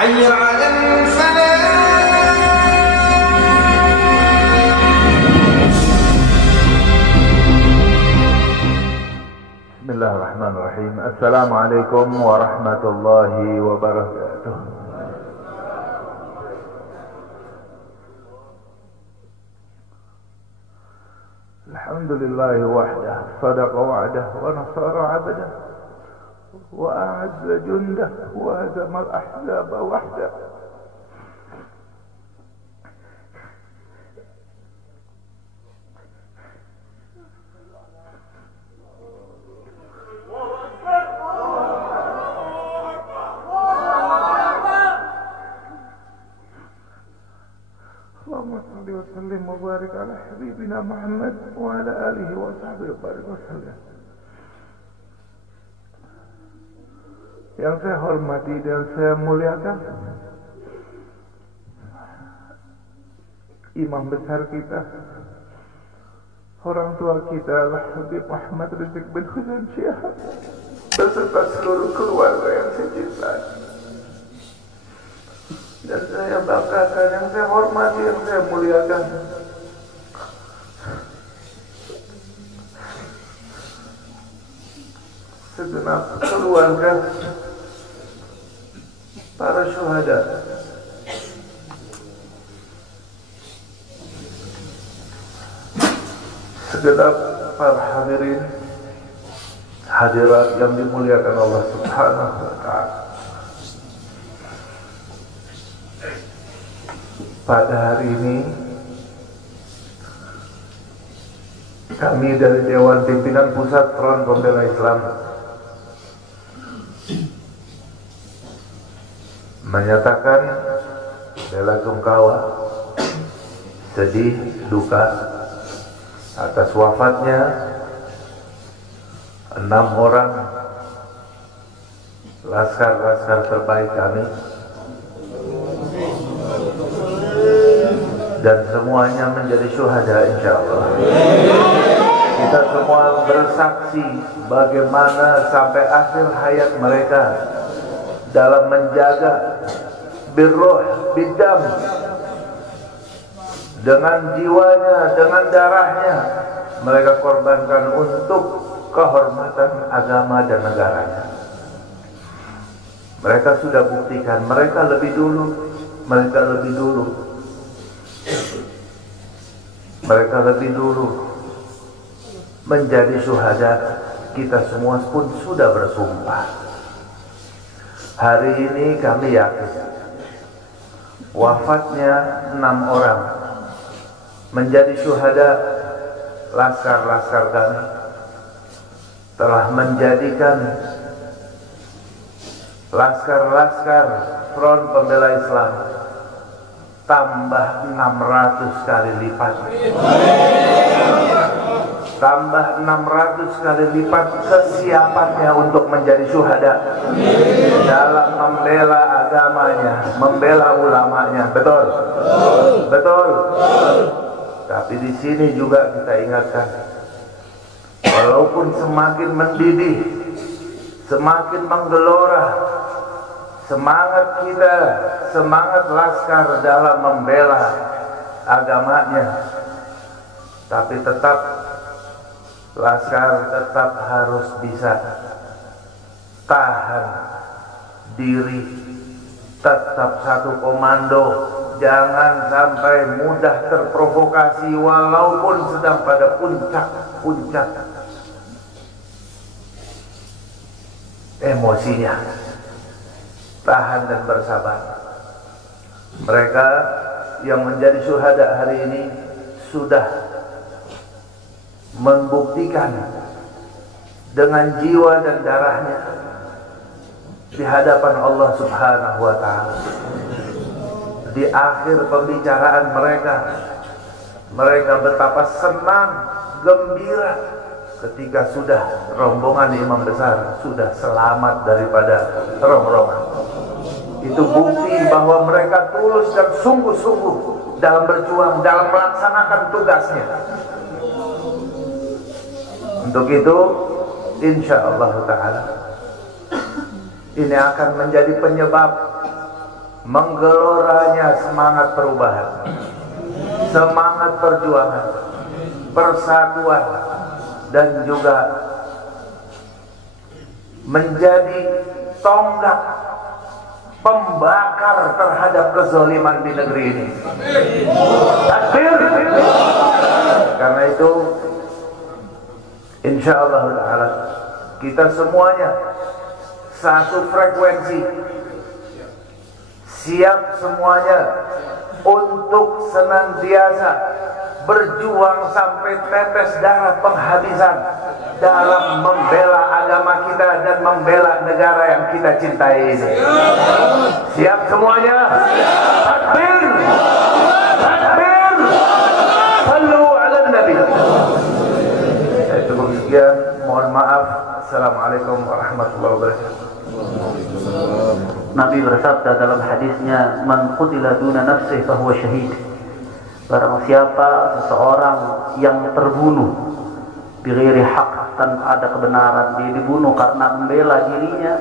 حي على الفلاح. بسم الله الرحمن الرحيم. السلام عليكم ورحمة الله وبركاته. الحمد لله وحده صدق وعده ونصر عبده وأعز جنده وهزم الأحزاب وحده. اللهم صل وسلم وبارك على حبيبنا محمد وعلى آله وصحبه وبارك وسلم. Yang saya hormati dan saya muliakan imam besar kita, orang tua kita Habib Muhammad Rizieq bin Husain Syihab beserta seluruh keluarga yang saya cintai. Dan saya banggakan, yang saya hormati, yang saya muliakan segenap keluarga para syuhada, segenap para hadirin hadirat yang dimuliakan Allah Subhanahu wa Ta'ala. Pada hari ini kami dari Dewan Pimpinan Pusat Front Pembela Islam menyatakan bela sungkawa, sedih, duka atas wafatnya 6 orang laskar-laskar terbaik kami, dan semuanya menjadi syuhada insyaallah. Kita semua bersaksi bagaimana sampai akhir hayat mereka dalam menjaga birruh bidam, dengan jiwanya, dengan darahnya mereka korbankan untuk kehormatan agama dan negaranya. Mereka sudah buktikan, mereka lebih dulu menjadi syuhada. Kita semua pun sudah bersumpah. Hari ini kami yakin wafatnya 6 orang menjadi syuhada laskar-laskar kami telah menjadikan laskar-laskar Front Pembela Islam tambah 600 kali lipat. Tambah 600 kali lipat kesiapannya untuk menjadi syuhada dalam membela agamanya, membela ulamanya. Betul? Betul. Tapi di sini juga kita ingatkan, walaupun semakin mendidih, semakin menggelora semangat kita, semangat laskar dalam membela agamanya, tapi laskar tetap harus bisa tahan diri, tetap satu komando, jangan sampai mudah terprovokasi walaupun sedang pada puncak emosinya. Tahan dan bersabar. Mereka yang menjadi syuhada hari ini sudah membuktikan dengan jiwa dan darahnya di hadapan Allah Subhanahu wa Ta'ala. Di akhir pembicaraan mereka betapa senang, gembira ketika sudah rombongan imam besar sudah selamat daripada rongrongan. Itu bukti bahwa mereka tulus dan sungguh-sungguh dalam berjuang, dalam melaksanakan tugasnya. Untuk itu insyaallah ta'ala ini akan menjadi penyebab menggeloranya semangat perubahan, semangat perjuangan, persatuan, dan juga menjadi tonggak pembakar terhadap kezaliman di negeri ini. Takbir. Karena itu insyaallah ta'ala kita semuanya satu frekuensi, siap semuanya untuk senantiasa berjuang sampai tetes darah penghabisan dalam membela agama kita dan membela negara yang kita cintai ini. Siap semuanya? Takbir! Takbir! Sallu ala Nabi. Saya cukup sekian, mohon maaf. Assalamualaikum warahmatullahi wabarakatuh. Nabi bersabda dalam hadisnya, man qutila duna nafsihi fahuwa syahid. Barang siapa seseorang yang terbunuh bighairi haq, tanpa ada kebenaran, dia dibunuh karena membela dirinya,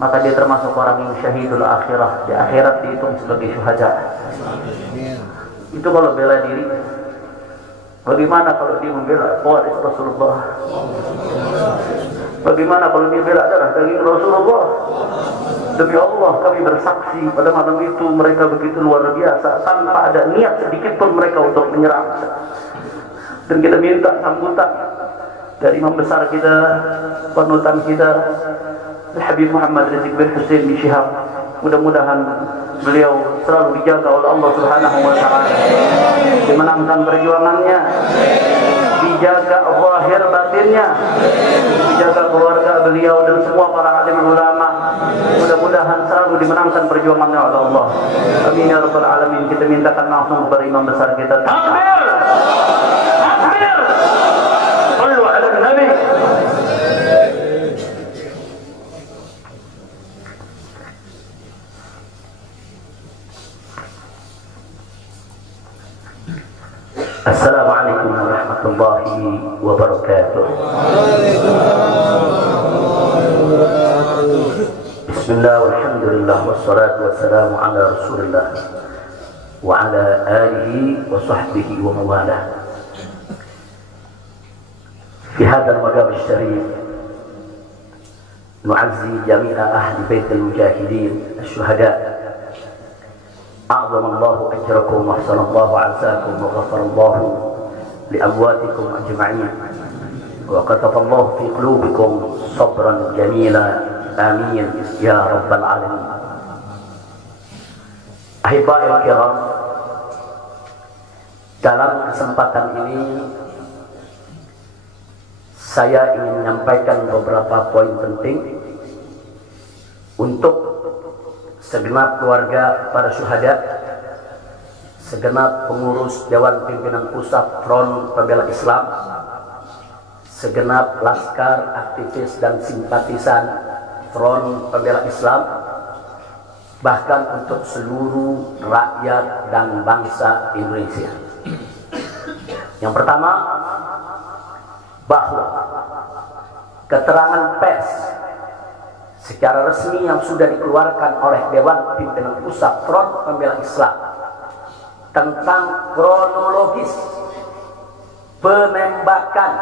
maka dia termasuk orang yang syahidul akhirah. Di akhirat dihitung sebagai syuhada. Itu kalau bela diri. Bagaimana kalau dia membela waris Rasulullah? Bagaimana kalau dia bela darah daging Rasulullah? Demi Allah kami bersaksi pada malam itu mereka begitu luar biasa, tanpa ada niat sedikit pun mereka untuk menyerang. Dan kita minta sambutan dari imam besar kita, panutan kita, Habib Muhammad Rizik bin Hussein bin Syihab. Mudah-mudahan beliau selalu dijaga oleh Allah Subhanahu wa taala, dimenangkan perjuangannya, dijaga zahir batinnya, dijaga keluarga beliau dan semua para alim ulama. Mudah-mudahan selalu dimenangkan perjuangannya oleh Allah. Amin ya rabbal alamin. Kita mintakan langsung kepada imam besar kita. Takbir! Takbir! Sallu ala Nabi. Assalamualaikum warahmatullahi wabarakatuh. Bismillah walhamdulillah wassalatu wassalamu ala rasulillah wa ala alihi wa sahbihi wa mawalah. Fi hadha al-maqam al-sharif nu'azzi jami'a ahli bait al-mujahidin al-shuhada. أعظم الله أجركم وأحسن الله عزاكم وغفر الله لأمواتكم أجمعين وكتب الله في قلوبكم صبرا جميلا آمين يا رب العالمين. Ahibai al-kiram, dalam kesempatan ini saya ingin menyampaikan beberapa poin penting untuk segenap keluarga para syuhada, segenap pengurus Dewan Pimpinan Pusat Front Pembela Islam, segenap laskar, aktivis dan simpatisan Front Pembela Islam, bahkan untuk seluruh rakyat dan bangsa Indonesia. Yang pertama, bahwa keterangan pers secara resmi yang sudah dikeluarkan oleh Dewan Pimpinan Pusat Front Pembela Islam tentang kronologis penembakan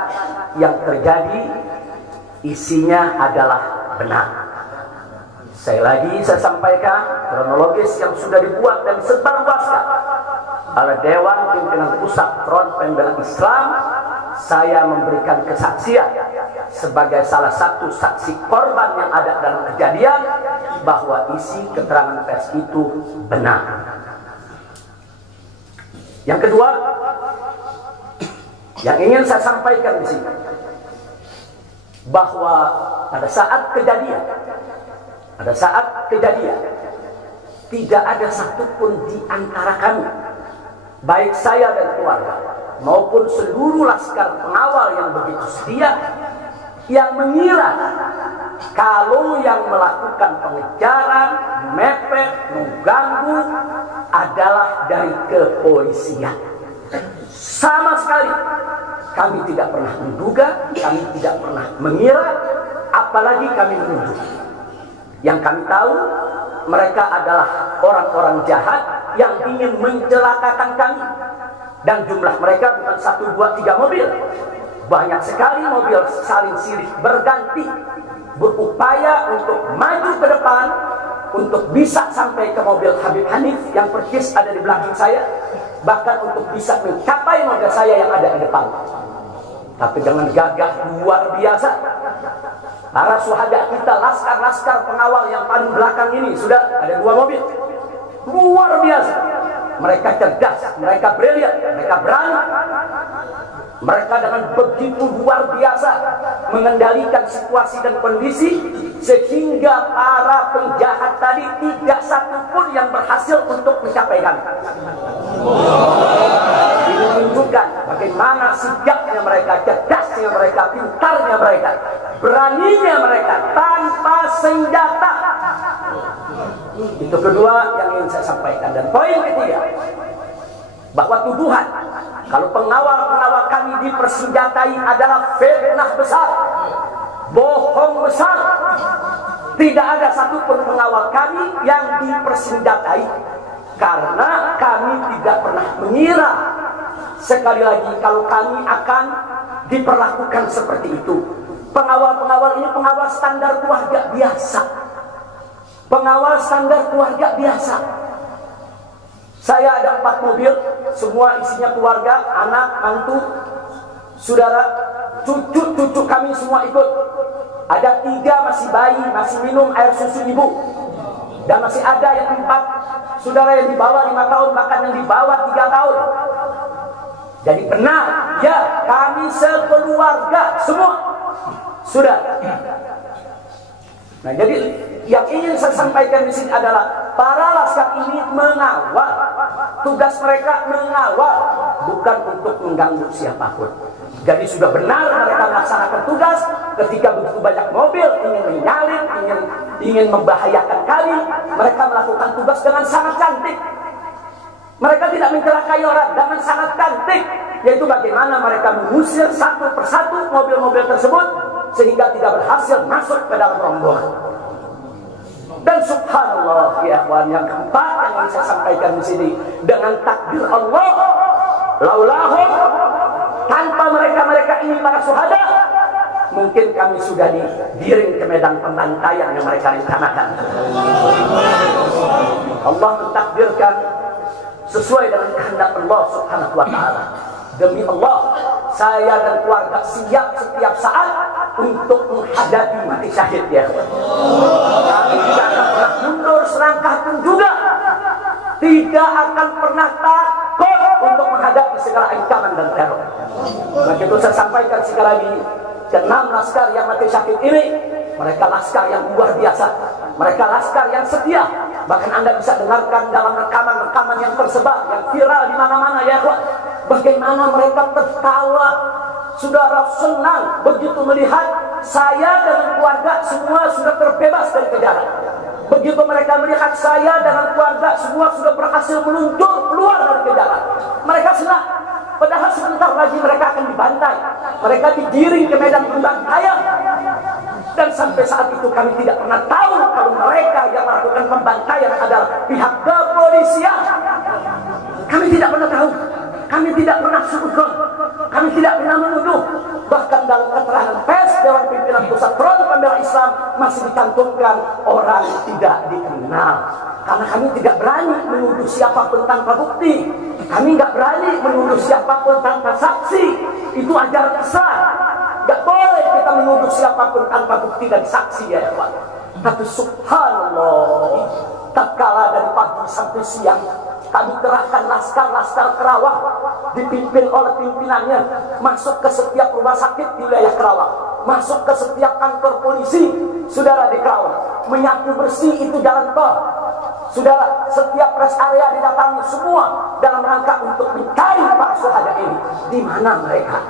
yang terjadi isinya adalah benar. Saya sampaikan kronologis yang sudah dibuat dan disebarluaskan oleh Dewan Pimpinan Pusat Front Pembela Islam. Saya memberikan kesaksian sebagai salah satu saksi korban yang ada dalam kejadian bahwa isi keterangan pers itu benar. Yang kedua, yang ingin saya sampaikan di sini, bahwa pada saat kejadian tidak ada satupun di antara kami, baik saya dan keluarga maupun seluruh laskar pengawal yang begitu setia, yang mengira kalau yang melakukan pengejaran, mepet, mengganggu adalah dari kepolisian. Sama sekali kami tidak pernah menduga, kami tidak pernah mengira, apalagi kami menuduh. Yang kami tahu, mereka adalah orang-orang jahat yang ingin mencelakakan kami. Dan jumlah mereka bukan 1, 2, 3 mobil. Banyak sekali mobil saling silih berganti, berupaya untuk maju ke depan, untuk bisa sampai ke mobil Habib Hanif yang persis ada di belakang saya, bahkan untuk bisa mencapai mobil saya yang ada di depan. Tapi dengan gagah luar biasa, para syuhada kita, laskar-laskar pengawal yang paling belakang ini, sudah ada 2 mobil. Luar biasa. Mereka cerdas, mereka brilian, mereka berani. Mereka dengan begitu luar biasa mengendalikan situasi dan kondisi, sehingga para penjahat tadi tidak satu pun yang berhasil untuk mencapai kami. Ini menunjukkan bagaimana sigapnya mereka, cerdasnya mereka, pintarnya mereka, beraninya mereka tanpa senjata. Itu kedua yang ingin saya sampaikan. Dan poin ketiga, bahwa tuduhan kalau pengawal-pengawal kami dipersenjatai adalah fitnah besar, bohong besar. Tidak ada satupun pengawal kami yang dipersenjatai, karena kami tidak pernah mengira sekali lagi kalau kami akan diperlakukan seperti itu. Pengawal-pengawal ini pengawal standar keluarga biasa, pengawal standar keluarga biasa. Saya ada 4 mobil, semua isinya keluarga, anak, mantu, saudara, cucu-cucu kami semua ikut. Ada 3 masih bayi, masih minum air susu ibu. Dan masih ada yang 4 saudara yang di bawah 5 tahun, bahkan yang di bawah 3 tahun. Jadi benar, ya, kami sekeluarga semua. Sudah. Nah, jadi yang ingin saya sampaikan di sini adalah para laskar ini mengawal. Tugas mereka mengawal, bukan untuk mengganggu siapapun. Jadi sudah benar mereka melaksanakan tugas. Ketika begitu banyak mobil ingin menyalip, ingin membahayakan kami, mereka melakukan tugas dengan sangat cantik. Mereka tidak mencelakai orang, dengan sangat cantik, yaitu bagaimana mereka mengusir satu persatu mobil-mobil tersebut sehingga tidak berhasil masuk ke dalam rombongan. Dan subhanallah, ya ikhwan, yang keempat yang ingin saya sampaikan di sini, dengan takdir Allah, laulahum, tanpa mereka ini para syuhada, mungkin kami sudah digiring ke medan pembantaian yang mereka rencanakan. Allah mentakdirkan sesuai dengan kehendak Allah subhanahu wa ta'ala. Demi Allah, saya dan keluarga siap setiap saat untuk menghadapi mati syahid, ya. Kami tidak akan pernah mundur selangkah pun juga. Tidak akan pernah takut untuk menghadapi segala ancaman dan teror. Maka itu saya sampaikan sekali lagi, ke-6 laskar yang mati syahid ini, mereka laskar yang luar biasa. Mereka laskar yang setia. Bahkan Anda bisa dengarkan dalam rekaman-rekaman yang tersebar, yang viral di mana-mana, ya ikhwan. Bagaimana mereka tertawa, saudara, senang begitu melihat saya dan keluarga semua sudah terbebas dari kejaran. Begitu mereka melihat saya dan keluarga semua sudah berhasil meluncur keluar dari kejaran, mereka senang. Padahal sebentar lagi mereka akan dibantai, mereka digiring ke medan pembantaian. Dan sampai saat itu kami tidak pernah tahu kalau mereka yang melakukan pembantaian adalah pihak kepolisian. Kami tidak pernah tahu. Kami tidak pernah suudzon, kami tidak pernah menuduh. Bahkan dalam keterangan pers Dewan Pimpinan Pusat Front Pembela Islam masih dicantumkan orang tidak dikenal. Karena kami tidak berani menuduh siapapun tanpa bukti. Kami nggak berani menuduh siapapun tanpa saksi. Itu ajaran Islam. Nggak boleh kita menuduh siapapun tanpa bukti dan saksi, ya Pak. Tapi subhanallah, tatkala dari pagi sampai siang kami kerahkan laskar-laskar Kerawang dipimpin oleh pimpinannya masuk ke setiap rumah sakit di wilayah Kerawang, masuk ke setiap kantor polisi, saudara, di Kerawang, menyapu bersih itu jalan tol, saudara, setiap rest area didatangi semua dalam rangka untuk mencari para syuhada ini. Di mana mereka?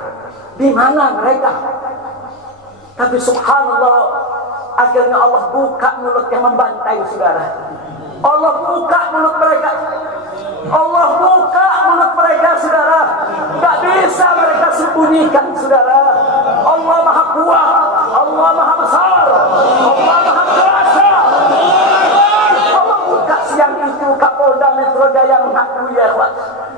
Di mana mereka? Tapi subhanallah, akhirnya Allah buka mulut yang membantai, saudara. Allah buka mulut mereka. Allah buka mulut mereka, saudara. Tak bisa mereka sembunyikan, saudara. Allah Maha Kuat, Allah Maha Besar, Allah Maha Kuasa.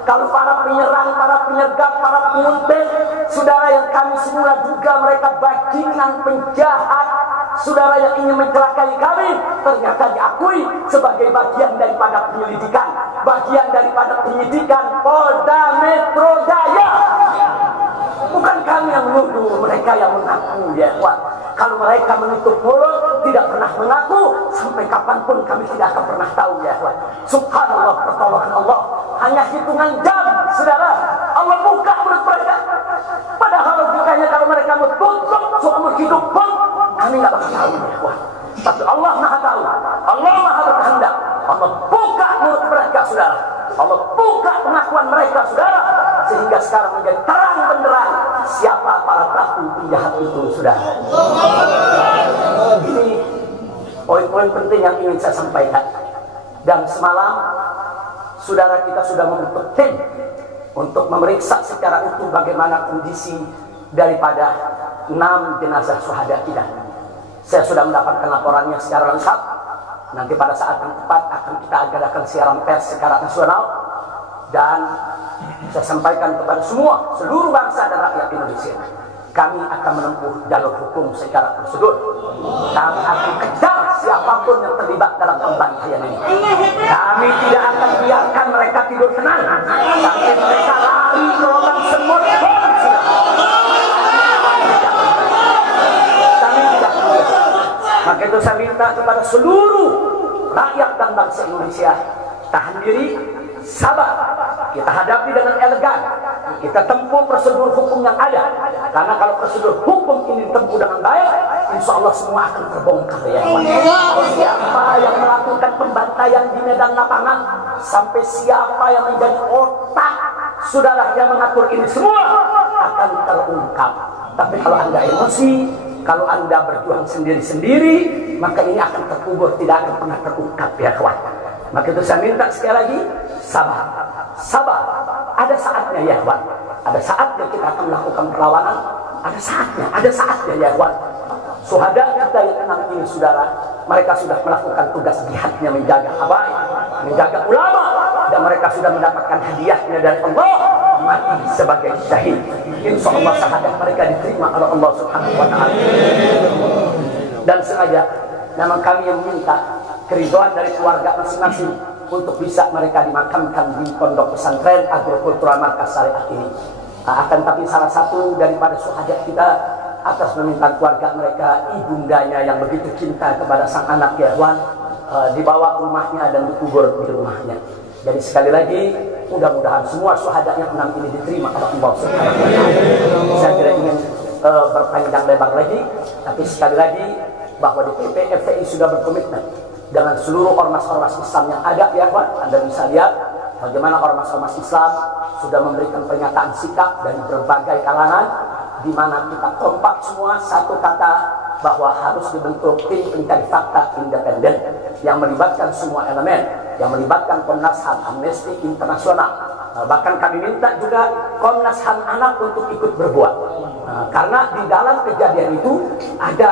Kalau para penyerang, para penyergap, para penguntit, saudara yang kami semula duga mereka bajingan penjahat, saudara yang ingin mencelakai kami, ternyata diakui sebagai bagian daripada penyelidikan, bagian daripada penyidikan Polda Metro Jaya. Bukan kami yang menuduh, mereka yang mengaku, ya ikhwan. Kalau mereka menutup mulut, tidak pernah mengaku, sampai kapanpun kami tidak akan pernah tahu, ya ikhwan. Subhanallah, pertolongan Allah hanya hitungan jam, saudara. Allah buka mulut mereka. Padahal logikanya kalau mereka mau tutup seumur hidup pun kami nggak bakal tahu, ya ikhwan. Tapi Allah Maha tahu, Allah Maha berkehendak. Allah buka mulut mereka, saudara. Allah buka pengakuan mereka, saudara, sehingga sekarang menjadi terang benderang siapa para pelaku penjahat itu, saudara. Ini poin-poin penting yang ingin saya sampaikan. Dan semalam saudara kita sudah membentuk tim untuk memeriksa secara utuh bagaimana kondisi daripada 6 jenazah syuhada kita. Saya sudah mendapatkan laporannya secara lengkap. Nanti pada saat yang tepat akan kita adakan siaran pers secara nasional, dan saya sampaikan kepada seluruh bangsa dan rakyat Indonesia, kami akan menempuh jalur hukum secara prosedur. Kami akan kejar siapapun yang terlibat dalam pembantaian ini. Kami tidak akan biarkan mereka tidur tenang sampai mereka lari ke lubang semut. Maka itu saya minta kepada seluruh rakyat dan bangsa Indonesia, tahan diri, sabar. Kita hadapi dengan elegan. Kita tempuh prosedur hukum yang ada. Karena kalau prosedur hukum ini ditempuh dengan baik, insya Allah semua akan terbongkar, ya. Siapa yang melakukan pembantaian di medan lapangan, sampai siapa yang menjadi otak saudara yang mengatur ini semua akan terungkap. Tapi kalau Anda emosi, kalau Anda berjuang sendiri-sendiri, maka ini akan terkubur, tidak akan pernah terungkap, ya kawan. Maka itu saya minta sekali lagi, sabar. Sabar. Ada saatnya, ya kawan. Ada saatnya kita akan melakukan perlawanan. Ada saatnya, ya kawan. Syuhada kita yang 6 ini, saudara, mereka sudah melakukan tugas jihadnya, menjaga habaib, menjaga ulama, dan mereka sudah mendapatkan hadiahnya dari Allah, mati sebagai syahid. Insya Allah syahadat mereka diterima oleh Allah Subhanahu wa Ta'ala. Dan sengaja memang kami yang minta keridhaan dari keluarga masing-masing untuk bisa mereka dimakamkan di pondok pesantren Agrokultural Markas Syariah ini. Akan tapi salah satu daripada syuhada kita, atas permintaan keluarga mereka, ibundanya yang begitu cinta kepada sang anak, ya Wan, dibawa ke rumahnya dan dikubur di rumahnya. Jadi sekali lagi, mudah-mudahan semua syuhada yang 6 ini diterima oleh Allah Subhanahu wa Ta'ala. Saya tidak ingin berpanjang lebar lagi, tapi sekali lagi bahwa DPP FPI sudah berkomitmen dengan seluruh ormas-ormas Islam yang ada, ya Wan. Anda bisa lihat bagaimana ormas-ormas Islam sudah memberikan pernyataan sikap dari berbagai kalangan, di mana kita kompak semua satu kata bahwa harus dibentuk tim pencari fakta independen yang melibatkan semua elemen, yang melibatkan Komnas HAM, Amnesty Internasional. Bahkan kami minta juga Komnas HAM anak untuk ikut berbuat, karena di dalam kejadian itu ada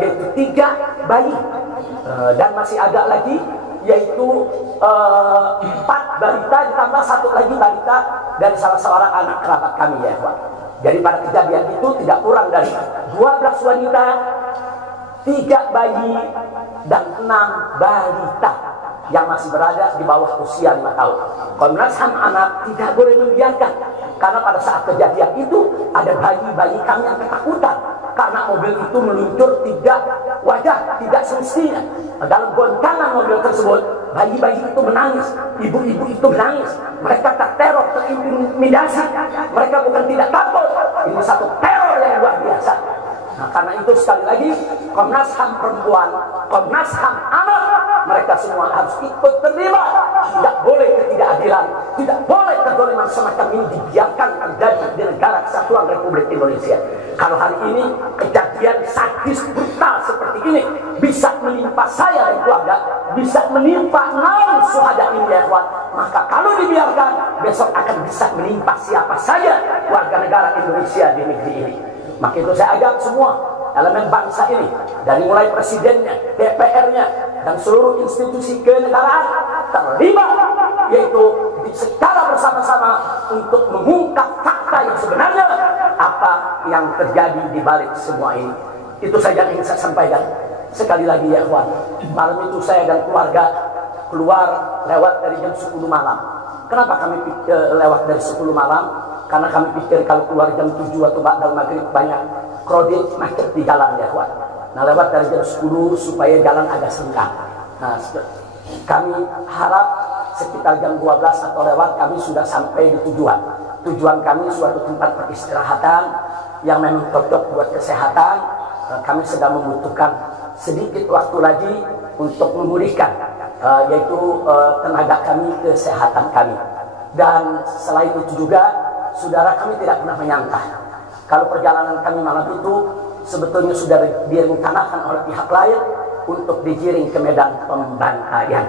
yaitu 3 bayi, dan masih ada lagi yaitu 4 balita ditambah 1 lagi balita dari salah seorang anak kerabat kami, ya Pak. Jadi pada kejadian itu tidak kurang dari 12 wanita, 3 bayi, dan 6 balita yang masih berada di bawah usia 5 tahun. Komnas HAM anak tidak boleh membiarkan, karena pada saat kejadian itu ada bayi-bayi kami yang ketakutan karena mobil itu meluncur tidak wajar, tidak semestinya. Dalam goncangan mobil tersebut, bayi-bayi itu menangis, ibu-ibu itu menangis, mereka terteror, terintimidasi, mereka bukan tidak takut, ini satu teror yang luar biasa. Nah, karena itu sekali lagi Komnas HAM perempuan, Komnas HAM anak, mereka semua harus ikut terlibat. Tidak boleh ketidakadilan, tidak boleh kezaliman semacam ini dibiarkan terjadi di negara kesatuan Republik Indonesia. Kalau hari ini kejadian sadis brutal seperti ini bisa menimpa saya dan keluarga, bisa menimpa 6 syuhada ini, ya kawan, maka kalau dibiarkan besok akan bisa menimpa siapa saja warga negara Indonesia di negeri ini. Maka itu saya ajak semua elemen bangsa ini, dari mulai presidennya, DPR-nya, dan seluruh institusi kenegaraan terlibat, yaitu secara bersama-sama untuk mengungkap fakta yang sebenarnya apa yang terjadi di balik semua ini. Itu saja yang ingin saya sampaikan. Sekali lagi ya kawan, malam itu saya dan keluarga keluar lewat dari jam 10 malam. Kenapa kami lewat dari 10 malam? Karena kami pikir kalau keluar jam 7 atau ba'dal maghrib banyak krodit macet di jalan ya kawan. Nah, lewat dari jam 10 supaya jalan agak senggang. Nah, kami harap sekitar jam 12 atau lewat kami sudah sampai di tujuan. Tujuan kami suatu tempat peristirahatan yang memang cocok buat kesehatan. Kami sedang membutuhkan sedikit waktu lagi untuk memulihkan yaitu tenaga kami, kesehatan kami. Dan selain itu juga, saudara, kami tidak pernah menyangka kalau perjalanan kami malam itu sebetulnya sudah direncanakan oleh pihak lain untuk digiring ke medan pembantaian.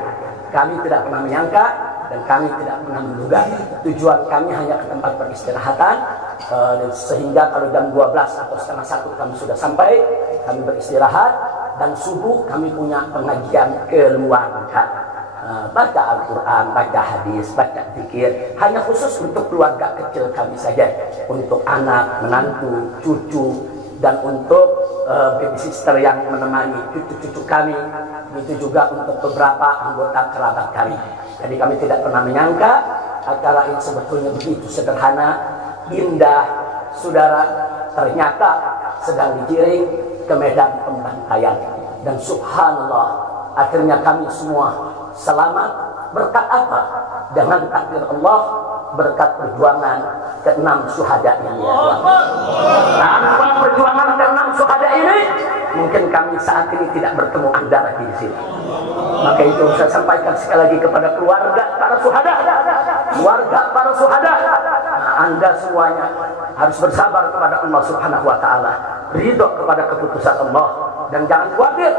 Kami tidak pernah menyangka dan kami tidak pernah menduga. Tujuan kami hanya ke tempat peristirahatan, sehingga kalau jam 12 atau setengah 1 kami sudah sampai, kami beristirahat, dan subuh kami punya pengajian keluarga. Baca Al-Quran, baca hadis, baca zikir, hanya khusus untuk keluarga kecil kami saja, untuk anak, menantu, cucu, dan untuk babysitter yang menemani cucu-cucu kami, itu juga untuk beberapa anggota kerabat kami. Jadi kami tidak pernah menyangka acara ini sebetulnya begitu sederhana, indah, saudara, ternyata sedang digiring ke medan pembantaian. Dan subhanallah, akhirnya kami semua selamat. Berkat apa? Dengan takdir Allah, berkat perjuangan ke-6 syuhada ini ya Allah. Tanpa perjuangan ke-6 syuhada ini, mungkin kami saat ini tidak bertemu Anda lagi di sini. Maka itu saya sampaikan sekali lagi kepada keluarga para syuhada. Keluarga para syuhada, Anda semuanya harus bersabar kepada Allah Subhanahu wa taala, ridho kepada keputusan Allah, dan jangan khawatir.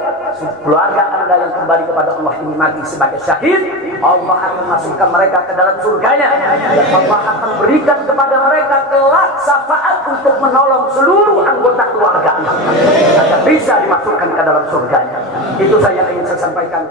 Keluarga Anda yang kembali kepada Allah ini mati sebagai syahid, Allah akan masukkan mereka ke dalam surganya, dan Allah akan berikan kepada mereka kelak syafaat untuk menolong seluruh anggota keluarga agar bisa dimasukkan ke dalam surganya. Itu saja yang ingin saya sampaikan.